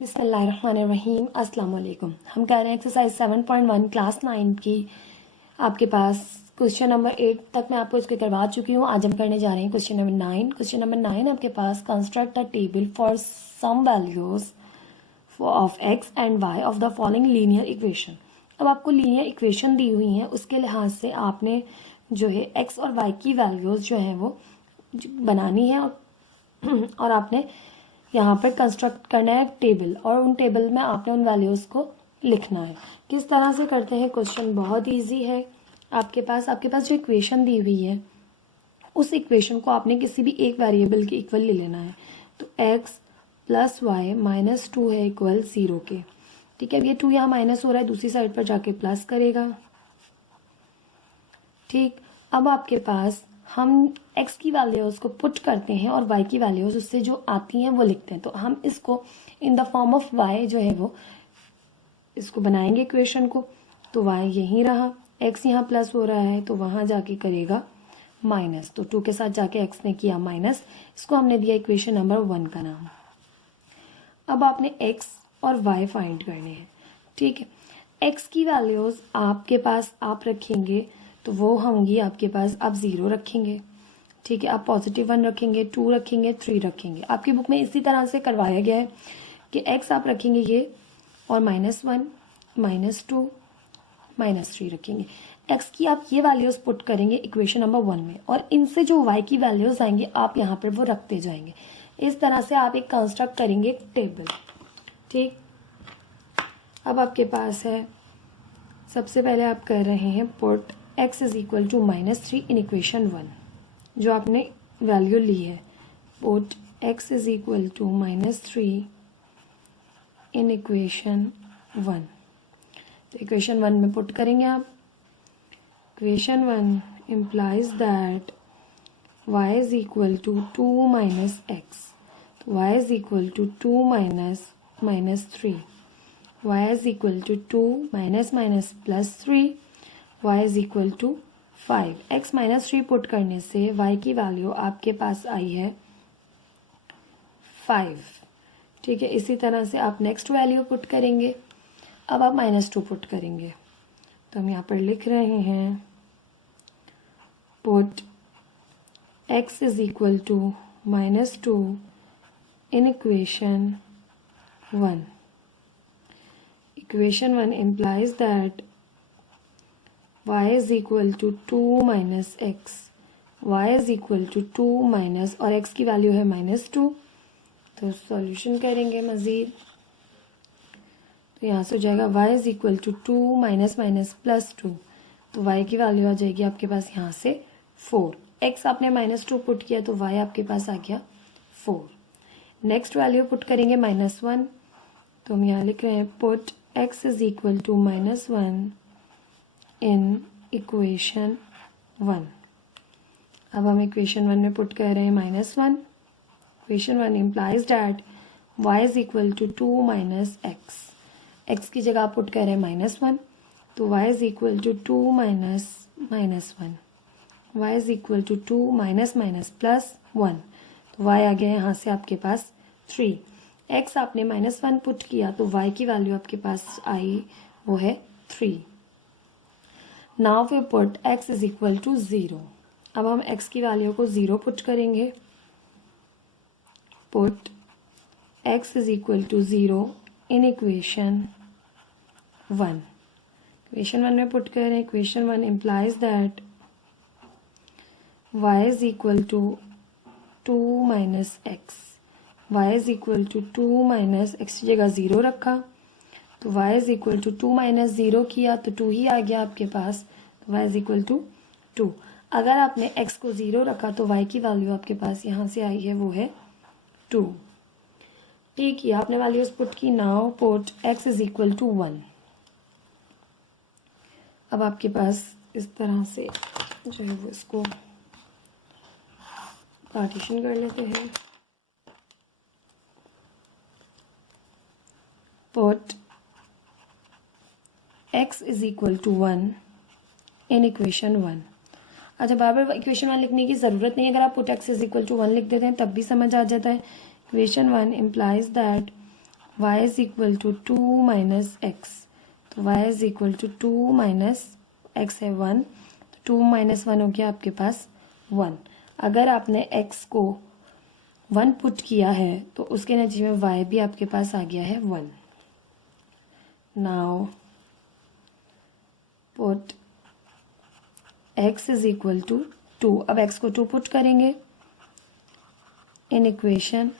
बिस्मिल्लाहिर्रहमानिर्रहीम अस्सलाम वालेकुम। हम कर रहे हैं एक्सरसाइज 7.1 क्लास 9 की। आपके पास क्वेश्चन नंबर 8 तक मैं आपको इसको करवा चुकी हूँ। आज हम करने जा रहे हैं क्वेश्चन नंबर 9। क्वेश्चन नंबर 9 आपके पास construct a table for some values of x and y of the following linear equation. अब आपको लीनियर इक्वेशन दी हुई है, उसके लिहाज से आपने जो है एक्स और वाई की वैल्यूज जो है वो बनानी है और आपने यहाँ पर कंस्ट्रक्ट करना है टेबल, और उन टेबल में आपने उन वैल्यूज़ को लिखना है। किस तरह से करते हैं क्वेश्चन बहुत इजी है। आपके पास जो इक्वेशन दी हुई है उस इक्वेशन को आपने किसी भी एक वेरिएबल के इक्वल ले लेना है। तो x प्लस वाई माइनस 2 है इक्वल 0 के। ठीक है, अब ये 2 यहाँ माइनस हो रहा है, दूसरी साइड पर जाके प्लस करेगा। ठीक, अब आपके पास हम x की वैल्यूज़ को पुट करते हैं और y की वैल्यूज़ उससे जो आती हैं वो लिखते हैं। तो हम इसको in the form of y जो है वो इसको बनाएंगे इक्वेशन को। तो y यहीं रहा, x यहाँ प्लस हो रहा है तो वहाँ जाके करेगा माइनस। तो 2 के साथ जाके x ने किया माइनस, इसको हमने दिया इक्वेशन नंबर 1 का नाम। अब आपने x और y फाइंड करने हैं। ठीक है, x की वैल्यूज़ आपके पास आप रखेंगे तो वो होंगी आपके पास, आप 0 रखेंगे। ठीक है, आप +1 रखेंगे, 2 रखेंगे, 3 रखेंगे। आपकी बुक में इसी तरह से करवाया गया है कि x आप रखेंगे ये और -1, -2, -3 रखेंगे। x की आप ये वैल्यूज़ पुट करेंगे इक्वेशन नंबर 1 में, और इनसे जो y की वैल्यूज़ आएंगे आप यहाँ पर वो रखते जाएंगे। इस तरह से आप एक कंस्ट्रक्ट करेंगे एक टेबल। ठीक, अब आपके पास है, सबसे पहले आप कर रहे हैं put x is equal to -3 in equation 1, जो आपने वैल्यू ली है। Put x is equal to -3 in equation 1। तो इक्वेशन 1 में पुट करेंगे आप। Equation 1 implies that y is equal to 2 minus x. तो y is equal to 2 minus -3, y is equal to 2 minus minus plus 3, y is equal to 5। x minus 3 put करने से y की value आपके पास आई है 5। ठीक है, इसी तरह से आप नेक्स्ट वैल्यू पुट करेंगे। अब आप -2 पुट करेंगे, तो हम यहाँ पर लिख रहे हैं put x is equal to -2 in equation 1। Equation 1 implies that y is equal to 2 minus x, y is equal to 2 minus, और x की वैल्यू है -2। तो सॉल्यूशन करेंगे मज़ीद, तो यहाँ से हो जाएगा y is equal to 2 minus minus +2। तो y की वैल्यू आ जाएगी आपके पास यहाँ से 4। x आपने -2 पुट किया तो y आपके पास आ गया 4। नेक्स्ट वैल्यू पुट करेंगे -1, तो हम यहाँ लिख रहे हैं put x is equal to -1 in equation 1। अब हम इक्वेशन 1 में पुट कर रहे हैं -1। Equation 1 implies that y is equal to 2 minus x। x की जगह आप पुट कर रहे हैं -1, तो y is equal to 2 minus -1, y is equal to 2 minus minus +1। तो y आ गया यहाँ से आपके पास 3। x आपने -1 पुट किया तो y की वैल्यू आपके पास आई वो है 3। Now we put x is equal to 0। अब हम x की वैल्यू को 0 पुट करेंगे। Put x is equal to 0 in equation 1। Equation 1 में पुट कर रहे हैं। Equation 1 implies that y is equal to 2 minus x. y is equal to 2 minus x की जगह 0 रखा, तो y is equal to 2 minus 0 किया तो 2 ही आ गया आपके पास। तो y इज इक्वल टू 2। अगर आपने x को 0 रखा तो y की वैल्यू आपके पास यहाँ से आई है वो है 2। ठीक है, आपने वैल्यूज पुट की। Now put x is equal to 1। अब आपके पास इस तरह से जो है वो इसको पार्टीशन कर लेते हैं। Put x is equal to 1 in equation 1। अच्छा, बार बार इक्वेशन 1 लिखने की ज़रूरत नहीं है, अगर आप put x is equal to 1 लिख देते हैं तब भी समझ आ जाता है। Equation 1 implies that y is equal to 2 minus x, तो y is equal to 2 minus x है 1, तो 2 माइनस 1 हो गया आपके पास 1। अगर आपने x को 1 पुट किया है तो उसके नतीजे में y भी आपके पास आ गया है 1। Now put x is equal to 2, अब x को 2 पुट करेंगे in equation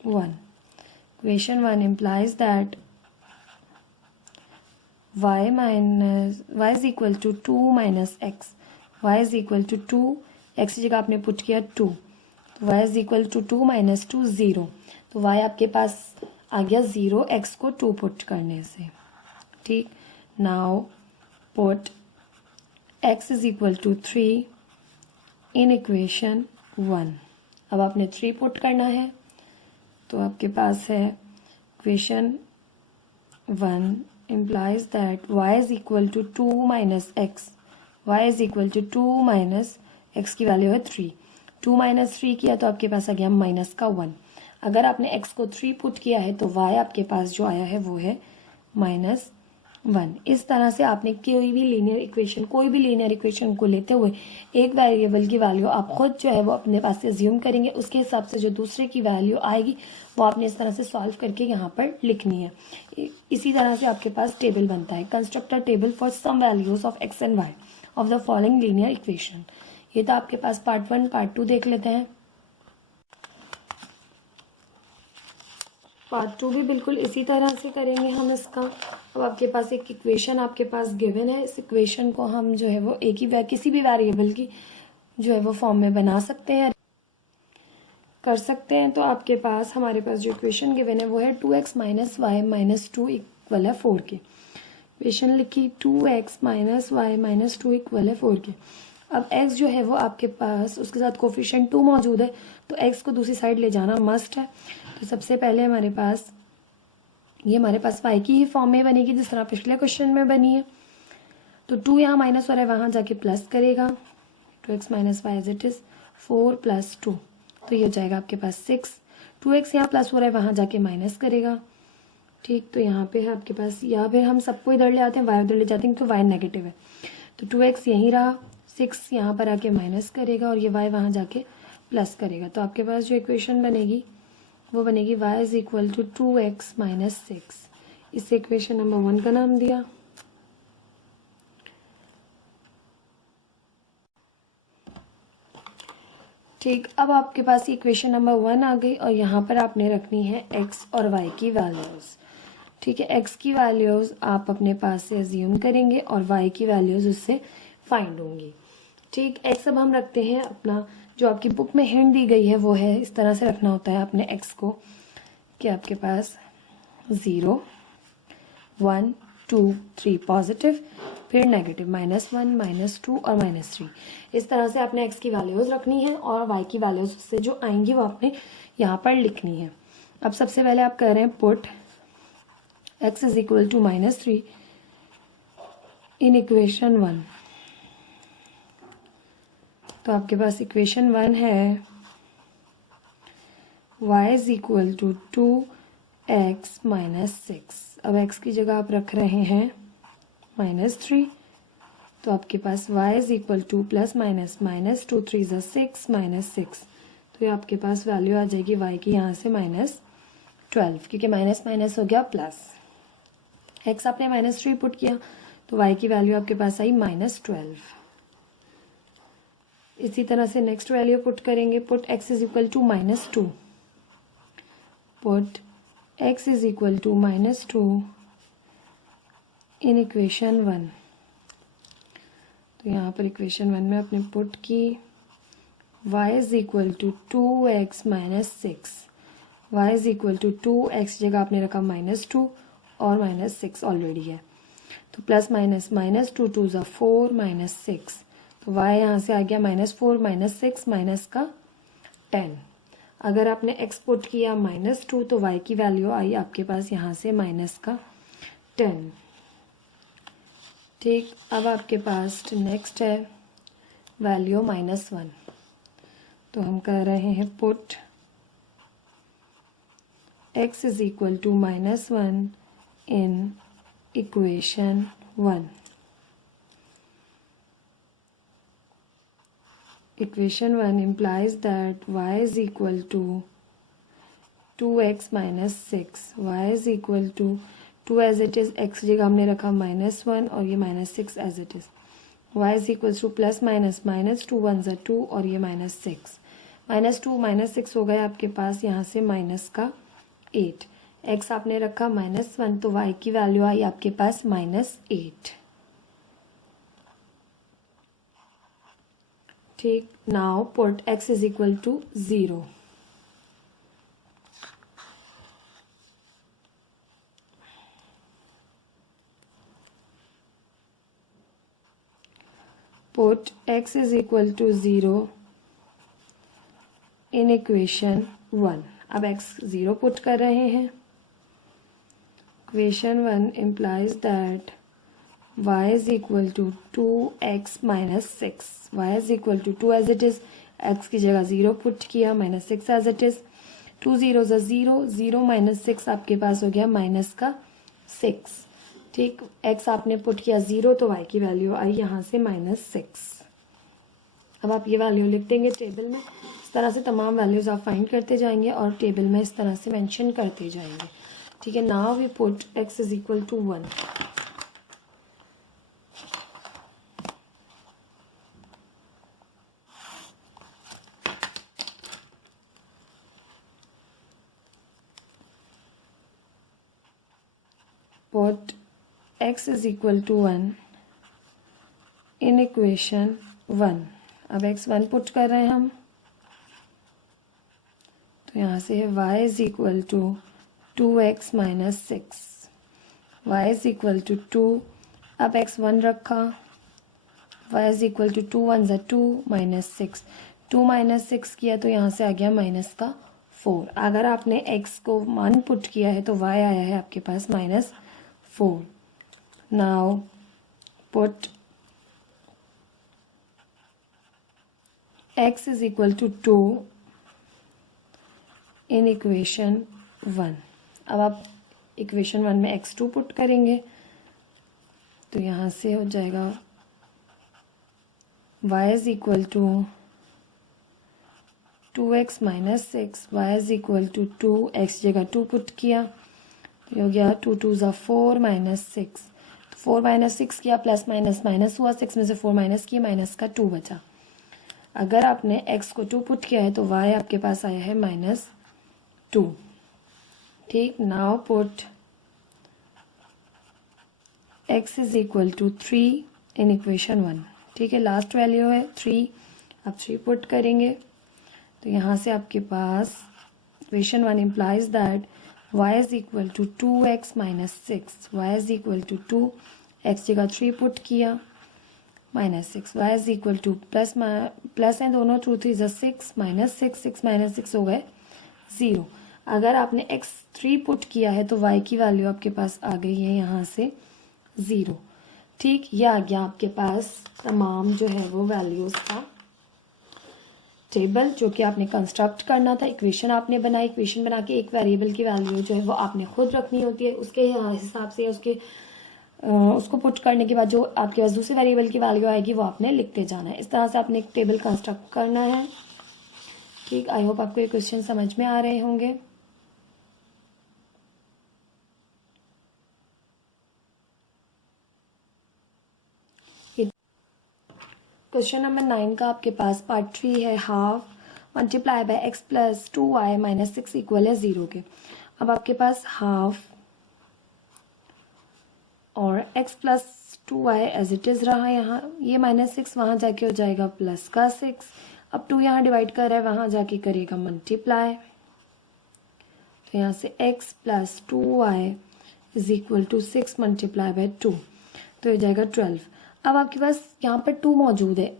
1। Equation 1 implies that y is equal to 2 minus x, y is equal to 2, x की जगह आपने पुट किया 2, तो y is equal to 2 minus 2 0, तो y आपके पास आ गया 0 x को 2 पुट करने से। ठीक, now put x is equal to 3 in equation 1। अब आपने 3 पुट करना है, तो आपके पास है equation 1 implies that y is equal to 2 minus x, y is equal to 2 minus x की वैल्यू है 3, 2 माइनस 3 किया तो आपके पास आ गया माइनस का 1। अगर आपने x को 3 पुट किया है तो y आपके पास जो आया है वो है माइनस 1। इस तरह से आपने कोई भी लीनियर इक्वेशन को लेते हुए एक वेरिएबल की वैल्यू आप खुद जो है वो अपने पास से अज्यूम करेंगे, उसके हिसाब से जो दूसरे की वैल्यू आएगी वो आपने इस तरह से सॉल्व करके यहाँ पर लिखनी है। इसी तरह से आपके पास टेबल बनता है, construct a table for some values of x and y of the following linear equation. ये तो आपके पास पार्ट 1। पार्ट 2 देख लेते हैं। पार्ट 2 भी बिल्कुल इसी तरह से करेंगे हम इसका। अब आपके पास एक इक्वेशन आपके पास गिवन है, इस इक्वेशन को हम जो है वो एक ही किसी भी वेरिएबल की जो है वो फॉर्म में बना सकते हैं, कर सकते हैं। तो आपके पास हमारे पास जो इक्वेशन गिवन है वो है 2x minus Y minus 2 equal है 4 के। इक्वेशन लिखी 2x minus Y minus 2 equal है 4 के। अब x जो है वो आपके पास उसके साथ कोफिशिएंट 2 मौजूद है, तो x को दूसरी साइड ले जाना मस्ट है। तो सबसे पहले हमारे पास y की ही फॉर्म में बनेगी जिस तरह पिछले क्वेश्चन में बनी है। तो 2 यहाँ माइनस हो रहा है, वहाँ जाके प्लस करेगा, 2x minus y as it is 4 plus 2, तो ये हो जाएगा आपके पास 6। 2x यहाँ प्लस हो रहा है, वहाँ जाके माइनस करेगा। ठीक, तो यहाँ पे है आपके पास, या फिर हम सबको इधर ले आते हैं, y उधर ले जाते हैं तो y नेगेटिव है, तो 2x यहीं रहा, 6 यहाँ पर आके माइनस करेगा और ये y वहाँ जाके प्लस करेगा। तो आपके पास जो इक्वेशन बनेगी वो बनेगी y is equal to 2x minus 6। इसे इक्वेशन नंबर 1 का नाम दिया। ठीक, अब आपके पास इक्वेशन नंबर 1 आ गई और यहाँ पर आपने रखनी है x और y की वैल्यूज़। ठीक है, x की वैल्यूज़ आप अपने पास से अज्यूम करेंगे और y की वैल्यूज़ उससे फाइंड होंगी। ठीक, x अब हम रखते हैं अपना, जो आपकी बुक में हिंट दी गई है वो है इस तरह से रखना होता है अपने x को कि आपके पास 0 1 2 3 पॉजिटिव, फिर नेगेटिव -1 -2 और -3। इस तरह से आपने x की वैल्यूज़ रखनी है और y की वैल्यूज़ से जो आएंगी वो आपने यहाँ पर लिखनी है। अब सबसे पहले आप कर रहे हैं put x is equal to -3 in equation 1। तो आपके पास इक्वेशन 1 है y is equal to 2x minus 6। अब x की जगह आप रख रहे हैं -3, तो आपके पास y is equal to plus minus -2 3 ज़ा 6 -6, तो ये आपके पास वैल्यू आ जाएगी y की यहाँ से -12, क्योंकि माइनस माइनस हो गया प्लस। x आपने -3 पुट किया तो y की वैल्यू आपके पास आई -12। इसी तरह से नेक्स्ट वैल्यू पुट करेंगे, put x is equal to -2, put x is equal to -2 in equation 1। तो यहाँ पर इक्वेशन 1 में आपने पुट की y is equal to 2x minus 6, y is equal to 2x जगह आपने रखा -2 और -6 ऑलरेडी है, तो प्लस माइनस -2 2 ज़ा 4 -6, तो y यहाँ से आ गया -4 -6 माइनस का 10। अगर आपने x पुट किया -2 तो y की वैल्यू आई आपके पास यहाँ से माइनस का 10। ठीक, अब आपके पास नेक्स्ट है वैल्यू -1, तो हम कर रहे हैं put x is equal to -1 in equation 1. Equation 1 implies that y is equal to 2x minus 6. y is equal to 2 as it is, x जगह हमने रखा -1 और ये -6 as it is. y is equals to plus minus -2 1 ज़ा 2 और ये -6. -2 -6 हो गया आपके पास यहाँ से माइनस का 8. x आपने रखा -1 तो y की वैल्यू आई आपके पास -8. ठीक, now put x is equal to 0. Put x is equal to 0 in equation 1. अब x 0 पुट कर रहे हैं. Equation 1 implies that y is equal to 2x minus 6. y is equal to 2 as it is, x की जगह 0 put किया, -6 as it is. 2 0 ज़ा 0, 0 minus 6 आपके पास हो गया माइनस का 6. ठीक, x आपने पुट किया 0 तो y की वैल्यू आई यहाँ से -6. अब आप ये वैल्यू लिख देंगे टेबल में. इस तरह से तमाम वैल्यूज आप फाइंड करते जाएंगे और टेबल में इस तरह से मेंशन करते जाएंगे. ठीक है, now we put x is equal to 1. Put x is equal to 1 in equation 1. अब x 1 पुट कर रहे हैं हम, तो यहाँ से है y is equal to 2x minus 6. y is equal to 2. अब x 1 रखा, y is equal to 2 1 ज़ा 2 minus 6. 2 minus 6 किया तो यहाँ से आ गया माइनस का 4. अगर आपने x को 1 पुट किया है तो y आया है आपके पास -4. Now put x is equal to 2 in equation 1. अब आप इक्वेशन 1 में x2 पुट करेंगे तो यहाँ से हो जाएगा y is equal to 2x minus 6. y is equal to 2, x जगह 2 पुट किया, हो गया 2 2 ज़ा 4 माइनस 6. 4 माइनस 6 किया, प्लस माइनस माइनस हुआ, 6 में से 4 माइनस किया, माइनस का 2 बचा. अगर आपने x को 2 पुट किया है तो y आपके पास आया है -2. ठीक, now put x is equal to 3 in equation 1. ठीक है, लास्ट वैल्यू है 3. आप 3 पुट करेंगे तो यहाँ से आपके पास equation 1 implies that y is equal to 2x minus 6. y is equal to 2, x जगह 3 पुट किया, -6. y is equal to plus हैं दोनों, 2 3 ज़ा 6 -6, 6 minus 6 हो गए 0. अगर आपने x 3 पुट किया है तो y की वैल्यू आपके पास आ गई है यहाँ से 0. ठीक, ये आ गया आपके पास तमाम जो है वो वैल्यूज़ का टेबल जो कि आपने कंस्ट्रक्ट करना था. इक्वेशन आपने बनाई, इक्वेशन बना के एक वेरिएबल की वैल्यू जो है वो आपने खुद रखनी होती है. उसके हिसाब से उसको पुट करने के बाद जो आपके पास दूसरे वेरिएबल की वैल्यू आएगी वो आपने लिखते जाना है. इस तरह से आपने एक टेबल कंस्ट्रक्ट करना है. ठीक, आई होप आपको ये क्वेश्चन समझ में आ रहे होंगे. क्वेश्चन नंबर 9 का आपके पास पार्ट 3 है. Half multiply by x plus 2y minus 6 equal है 0 के. अब आपके पास हाफ और x plus 2y as it is रहा. यहाँ ये -6 वहाँ जाके हो जाएगा प्लस का 6. अब 2 यहाँ डिवाइड कर रहा है, वहाँ जाके करेगा मल्टीप्लाई. तो यहाँ से x plus 2y is equal to 6 multiply by 2, तो हो जाएगा 12. अब आपके पास यहाँ पर 2 मौजूद है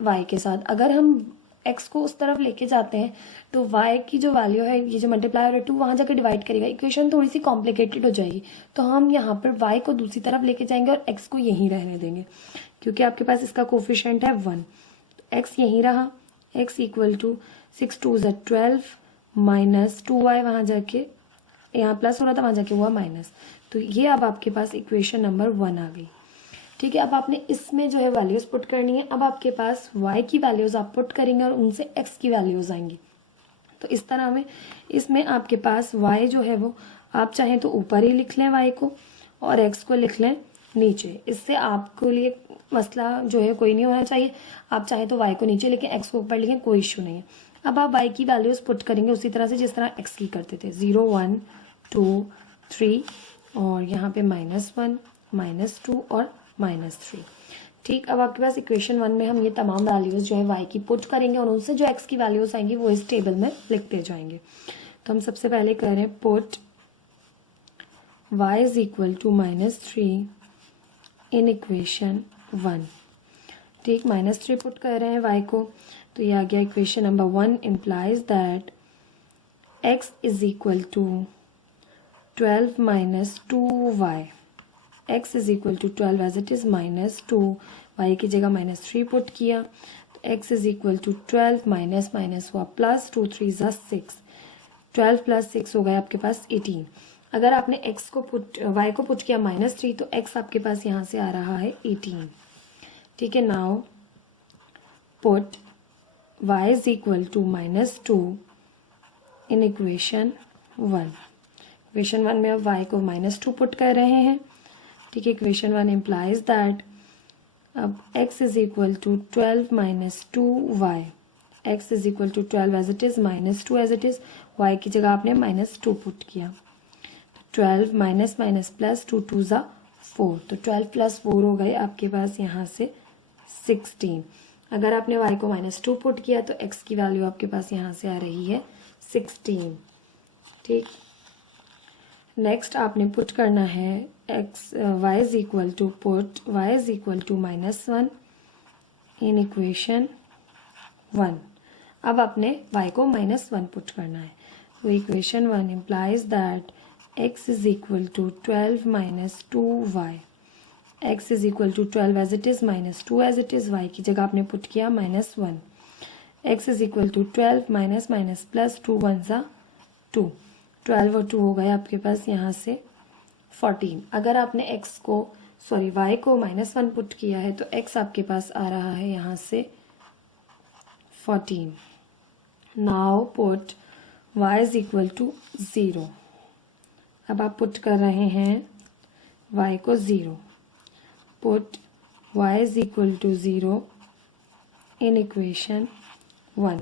y के साथ. अगर हम x को उस तरफ लेके जाते हैं तो y की जो वैल्यू है, ये जो मल्टीप्लाई और 2 वहाँ जाकर डिवाइड करेगा. इक्वेशन थोड़ी सी कॉम्प्लिकेटेड हो जाएगी, तो हम यहाँ पर y को दूसरी तरफ लेके जाएंगे और x को यहीं रहने देंगे क्योंकि आपके पास इसका कोफिशिएंट है 1. तो x यहीं रहा, x इक्वल टू 6 2 ज़ा 12 माइनस 2y वहाँ जाके यहाँ प्लस हो रहा था, वहाँ जाके हुआ माइनस। तो ये अब आपके पास इक्वेशन नंबर 1 आ गई। ठीक है, अब आपने इसमें जो है वैल्यूज पुट करनी है। अब आपके पास y की वैल्यूज आप पुट करेंगे और उनसे x की वैल्यूज आएंगी। तो इस तरह में इसमें आपके पास y जो है वो आप चाहें तो ऊपर ही लिख लें y को और x को लिख लें नीचे। इससे आपको लिए मसला जो है कोई नहीं होना चाहिए। आप चाहे तो y को नीचे लिखें, x को ऊपर लिखें, कोई इश्यू नहीं है। अब आप y की वैल्यूज पुट करेंगे उसी तरह से जिस तरह x की करते थे, 0 1 2 3 और यहाँ पे -1 -2 और -3। ठीक, अब आपके पास इक्वेशन 1 में हम ये तमाम वैल्यूज जो है y की पुट करेंगे और उनसे जो x की वैल्यूज आएंगी वो इस टेबल में लिखते जाएंगे। तो हम सबसे पहले कर रहे हैं put y is equal to -3 in equation 1। ठीक, -3 पुट कर रहे हैं y को, तो ये आ गया equation number 1 implies that x is equal to 12 - 2y। x is equal to 12 as it is -2, y की जगह -3 पुट किया, तो x is equal to 12 minus minus हुआ प्लस 2 3 ज़ा 6, 12 प्लस 6 हो गया आपके पास 18। अगर आपने x को पुट y को पुट किया -3 तो x आपके पास यहाँ से आ रहा है 18। ठीक है, now put y is equal to -2 in equation 1। Equation 1 में अब y को -2 पुट कर रहे हैं। ठीक है, इक्वेशन 1 इम्प्लाइज दैट अब x is equal to 12 minus 2y, x is equal to 12 as it is -2 as it is, y की जगह आपने -2 पुट किया, 12 माइनस माइनस प्लस 2 2 ज़ा 4, तो 12 प्लस 4 हो गए आपके पास यहाँ से 16। अगर आपने y को -2 पुट किया तो x की वैल्यू आपके पास यहाँ से आ रही है 16। ठीक, नेक्स्ट आपने पुट करना है y is equal to put y is equal to -1 in equation 1। अब आपने y को -1 पुट करना है, वो equation 1 implies that x is equal to 12 minus 2y, x is equal to 12 as it is -2 as it is, y की जगह आपने put किया -1, x is equal to 12 minus minus plus 2 1 ज़ा 2, 12 और 2 हो गए आपके पास यहाँ से 14। अगर आपने y को -1 पुट किया है तो x आपके पास आ रहा है यहाँ से 14। Now put y is equal to 0। अब आप पुट कर रहे हैं y को 0, put y is equal to 0 in equation 1।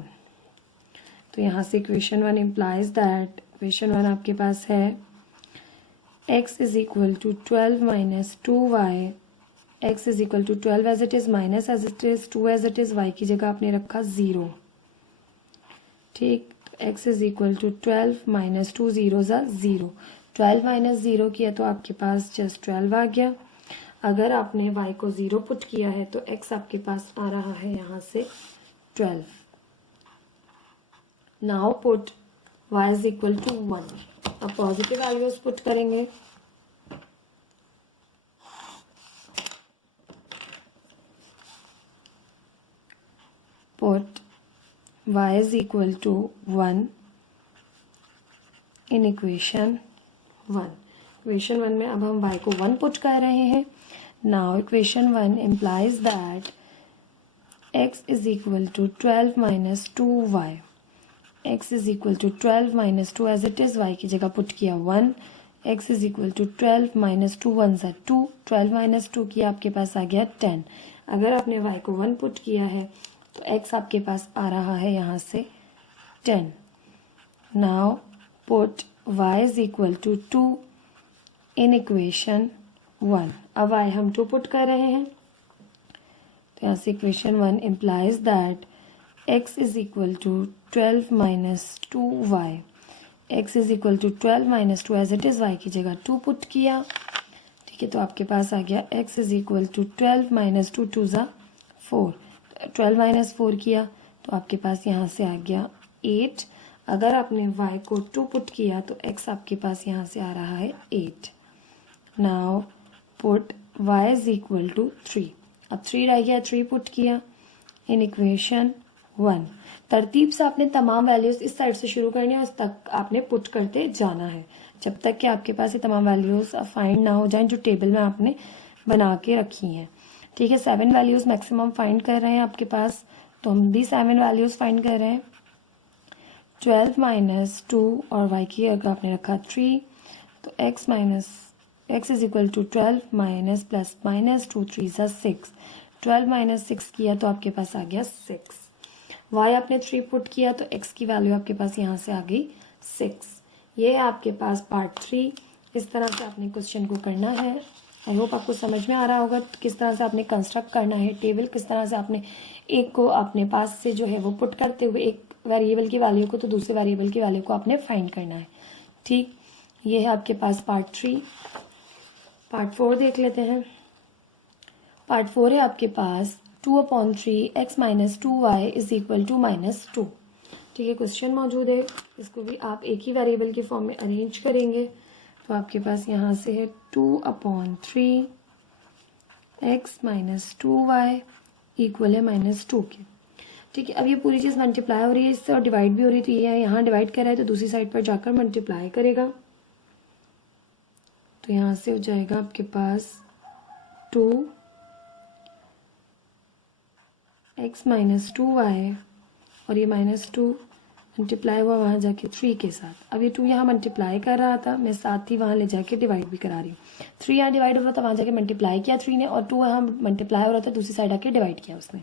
तो यहाँ से इक्वेशन 1 इम्प्लाइज दैट इक्वेशन 1 आपके पास है x is equal to 12 minus 2y, x is equal to 12 as it is minus as it is 2 as it is, y की जगह आपने रखा 0। ठीक, x is equal to 12 minus 2 0 ज़ा 0, 12 माइनस 0 किया तो आपके पास जस्ट 12 आ गया। अगर आपने y को 0 पुट किया है तो x आपके पास आ रहा है यहाँ से 12। Now put y is equal to 1। अब पॉजिटिव वैल्यूज पुट करेंगे, put y is equal to 1 in equation 1। Equation 1 में अब हम y को 1 पुट कर रहे हैं। Now equation 1 implies that x is equal to 12 minus 2y, x is equal to 12 minus 2 as it is, y की जगह पुट किया 1, x is equal to 12 minus 2 1 ज़ा 2, 12 माइनस 2 किया आपके पास आ गया 10। अगर आपने y को 1 पुट किया है तो x आपके पास आ रहा है यहाँ से 10। Now put y is equal to 2 in equation 1। अब y हम 2 पुट कर रहे हैं, तो यहाँ से equation 1 implies that x is equal to 12 minus 2y, x is equal to 12 minus 2 as it is, y की जगह 2 पुट किया। ठीक है, तो आपके पास आ गया x is equal to 12 minus 2 2 ज़ा 4, 12 माइनस 4 किया तो आपके पास यहाँ से आ गया 8। अगर आपने y को 2 पुट किया तो x आपके पास यहाँ से आ रहा है 8। Now put y is equal to 3। अब 3 रह गया, 3 पुट किया इन इक्वेशन 1। तरतीब से आपने तमाम वैल्यूज़ इस साइड से शुरू करनी है और इस तक आपने पुट करते जाना है जब तक कि आपके पास ये तमाम वैल्यूज़ फाइंड ना हो जाएं जो टेबल में आपने बना के रखी हैं। ठीक है, 7 वैल्यूज़ मैक्सिमम फाइंड कर रहे हैं आपके पास, तो हम भी 7 वैल्यूज़ फाइंड कर रहे हैं। 12 माइनस 2 और y की अगर आपने रखा 3, तो x is equal to 12 minus plus minus 2 3 सा 6। 12 माइनस 6 किया तो आपके पास आ गया 6। y आपने 3 पुट किया तो x की वैल्यू आपके पास यहाँ से आ गई 6। ये है आपके पास पार्ट 3। इस तरह से आपने क्वेश्चन को करना है। आई होप आपको समझ में आ रहा होगा किस तरह से आपने कंस्ट्रक्ट करना है टेबल, किस तरह से आपने एक को अपने पास से जो है वो पुट करते हुए एक वेरिएबल की वैल्यू को तो दूसरे वेरिएबल की वैल्यू को आपने फाइंड करना है। ठीक, ये है आपके पास पार्ट 3। पार्ट 4 देख लेते हैं। पार्ट 4 है आपके पास 2/3 x minus 2y is equal to -2। ठीक है, क्वेश्चन मौजूद है, इसको भी आप एक ही वेरिएबल के फॉर्म में अरेंज करेंगे तो आपके पास यहाँ से है 2/3 x माइनस 2y इक्वल है -2 के। ठीक है, अब ये पूरी चीज़ मल्टीप्लाई हो रही है इससे और डिवाइड भी हो रही है, तो ये यहाँ डिवाइड कर रहा है तो दूसरी साइड पर जाकर मल्टीप्लाई करेगा, तो यहाँ से हो जाएगा आपके पास 2x माइनस 2y और ये -2 मल्टीप्लाई हुआ वहाँ जाके 3 के साथ। अब ये 2 यहाँ मल्टीप्लाई कर रहा था, मैं साथ ही वहाँ ले जाके डिवाइड भी करा रही हूँ। 3 यहाँ डिवाइड हो रहा था, वहाँ जाके मल्टीप्लाई किया 3 ने, और 2 यहाँ मल्टीप्लाई हो रहा था, दूसरी साइड आके डिवाइड किया उसने।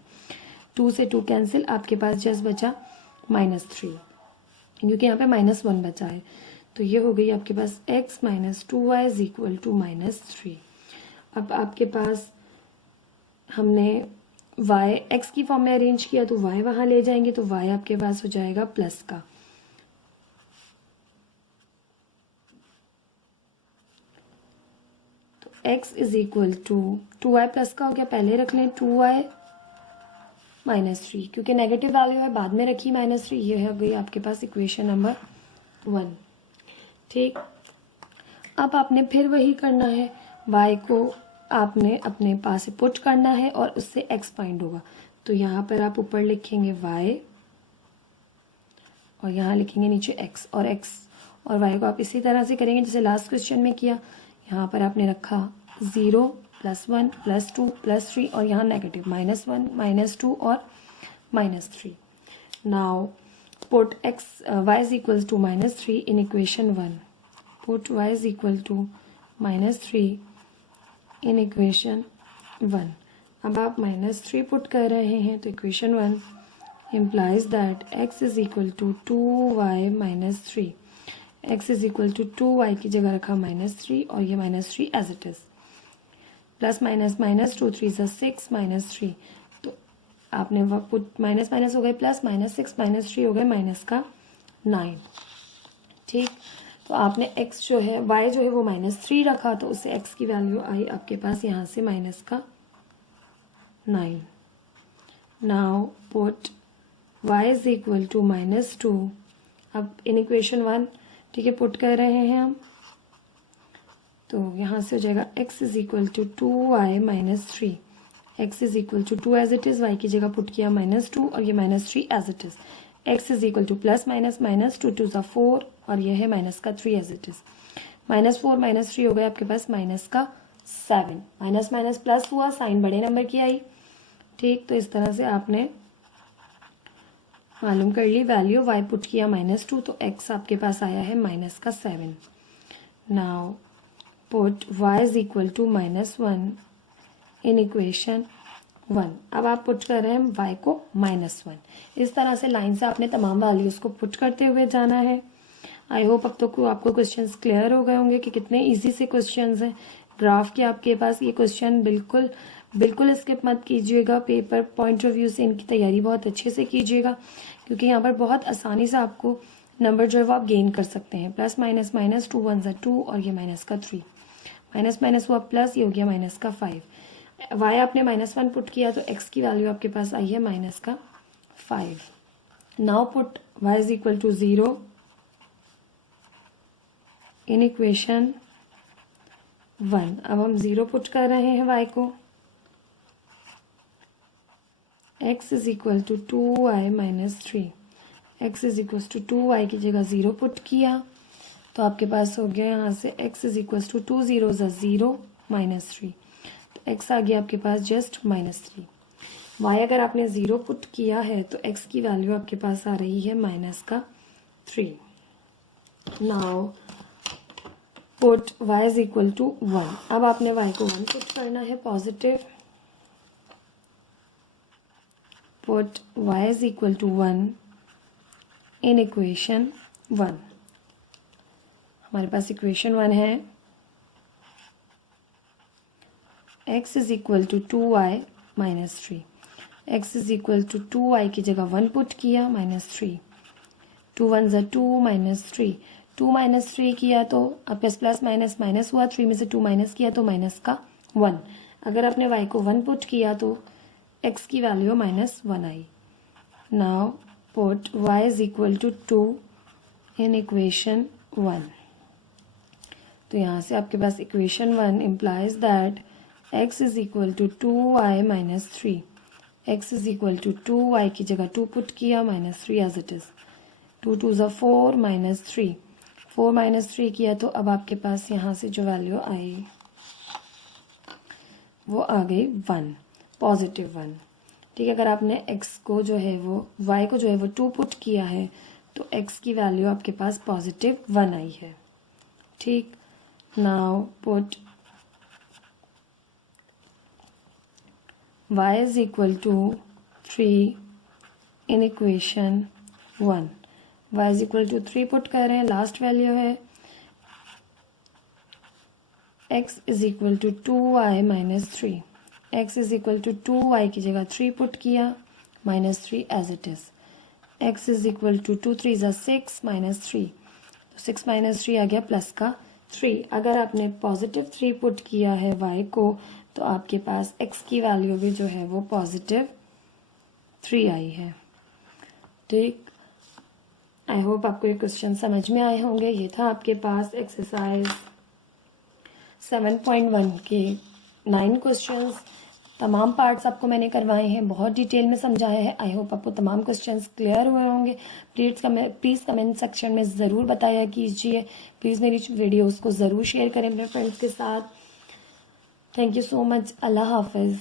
2 से 2 कैंसिल, आपके पास जस्ट बचा -3 क्योंकि यहाँ पे -1 बचा है, तो ये हो गई आपके पास x minus 2y is equal to -3। अब आपके पास हमने y x की फॉर्म में अरेंज किया तो y वहाँ ले जाएंगे तो y आपके पास हो जाएगा प्लस का, तो x is equal to 2y plus का हो गया, पहले रख लें 2y -3 क्योंकि नेगेटिव वैल्यू है बाद में रखी -3। ये हो गई आपके पास इक्वेशन नंबर 1। ठीक, अब आपने फिर वही करना है, y को आपने अपने पास पुट करना है और उससे x फाइंड होगा, तो यहाँ पर आप ऊपर लिखेंगे y और यहाँ लिखेंगे नीचे x और y को आप इसी तरह से करेंगे जैसे लास्ट क्वेश्चन में किया। यहाँ पर आपने रखा 0 +1 +2 +3 और यहाँ नेगेटिव -1 -2 और -3। Now put y is equal to -3 in equation 1। Put y is equal to -3 in equation 1। अब आप -3 पुट कर रहे हैं तो equation 1 implies that x is equal to 2y minus 3। x is equal to 2y की जगह रखा -3 और ये -3 as it is, plus minus -2 3 सा 6 -3, तो आपने पुट माइनस माइनस हो गए प्लस, -6 -3 हो गए -9। ठीक, तो आपने x जो है y जो है वो -3 रखा तो उससे x की वैल्यू आई आपके पास यहाँ से -9। Now put y is equal to -2। अब इन इक्वेशन 1 ठीक है पुट कर रहे हैं हम, तो यहाँ से हो जाएगा x is equal to 2y minus 3। x is equal to 2 as it is, y की जगह पुट किया -2 और ये -3 as it is. x is equal to plus minus -2 2 सा 4 और ये है -3 एज इट इज। -4 -3 हो गया आपके पास -7। माइनस माइनस प्लस हुआ, साइन बड़े नंबर की आई। ठीक, तो इस तरह से आपने मालूम कर ली वैल्यू, y पुट किया -2 तो x आपके पास आया है -7। Now put y is equal to -1 in equation 1। अब आप पुट कर रहे हैं y को -1। इस तरह से लाइन से आपने तमाम वैल्यूज को पुट करते हुए जाना है। आई होप अब तो आपको क्वेश्चंस क्लियर हो गए होंगे कि कितने इजी से क्वेश्चंस हैं। ग्राफ के आपके पास ये क्वेश्चन बिल्कुल स्किप मत कीजिएगा। पेपर पॉइंट ऑफ व्यू से इनकी तैयारी बहुत अच्छे से कीजिएगा क्योंकि यहाँ पर बहुत आसानी से आपको नंबर जो है वो आप गेन कर सकते हैं। प्लस माइनस -2 1 सा 2 और ये -3, माइनस माइनस हुआ प्लस, ये हो गया -5। y आपने -1 पुट किया तो x की वैल्यू आपके पास आई है -5। Now put y is equal to 0 in equation 1। अब हम 0 पुट कर रहे हैं y को, x is equal to 2y -3। x is equal to 2y की जगह 0 पुट किया तो आपके पास हो गया यहाँ से x इज इक्वल टू 2 0 0 -3, तो x आ गया आपके पास जस्ट -3। y अगर आपने 0 पुट किया है तो x की वैल्यू आपके पास आ रही है -3। Now put y is equal to 1। अब आपने y को 1 पुट करना है positive. Put y is equal to 1 in equation 1। हमारे पास इक्वेशन 1 है x is equal to 2y -3। x is equal to 2y की जगह 1 पुट किया -3, 2 1 ज़ा 2 -3, 2 -3 किया तो अब प्लस माइनस माइनस हुआ, 3 में से 2 माइनस किया तो माइनस का 1। अगर आपने y को 1 पुट किया तो x की वैल्यू -1 आई। Now put y is equal to 2 in equation 1। तो यहाँ से आपके पास equation 1 implies that x is equal to 2y -3। x is equal to 2y की जगह 2 पुट किया -3 एज इट इज, 2 2 ज़ा 4 -3, 4 -3 किया तो अब आपके पास यहाँ से जो वैल्यू आई वो आ गई 1, पॉजिटिव 1। ठीक है, अगर आपने x को जो है वो y को जो है वो 2 पुट किया है तो x की वैल्यू आपके पास पॉजिटिव 1 आई है। ठीक, now put y is equal to 3 in equation 1। y is equal to 3 put कर रहे हैं, लास्ट वैल्यू है x is equal to 2y -3। x is equal to 2y की जगह 3 पुट किया -3 as it is, x is equal to 2 3 ज़ा 6 -3, तो 6 -3 आ गया प्लस का 3। अगर आपने पॉजिटिव 3 पुट किया है y को तो आपके पास x की वैल्यू भी जो है वो पॉजिटिव 3 आई है। ठीक, आई होप आपको ये क्वेश्चन समझ में आए होंगे। ये था आपके पास एक्सरसाइज 7.1 के 9 क्वेश्चंस। तमाम पार्ट्स आपको मैंने करवाए हैं, बहुत डिटेल में समझाया है। आई होप आपको तमाम क्वेश्चंस क्लियर हुए होंगे। प्लीज़ कमेंट सेक्शन में ज़रूर बताया कीजिए। प्लीज़ मेरी वीडियोस को ज़रूर शेयर करें अपने फ्रेंड्स के साथ। Thank you so much. अल्लाह हाफिज़।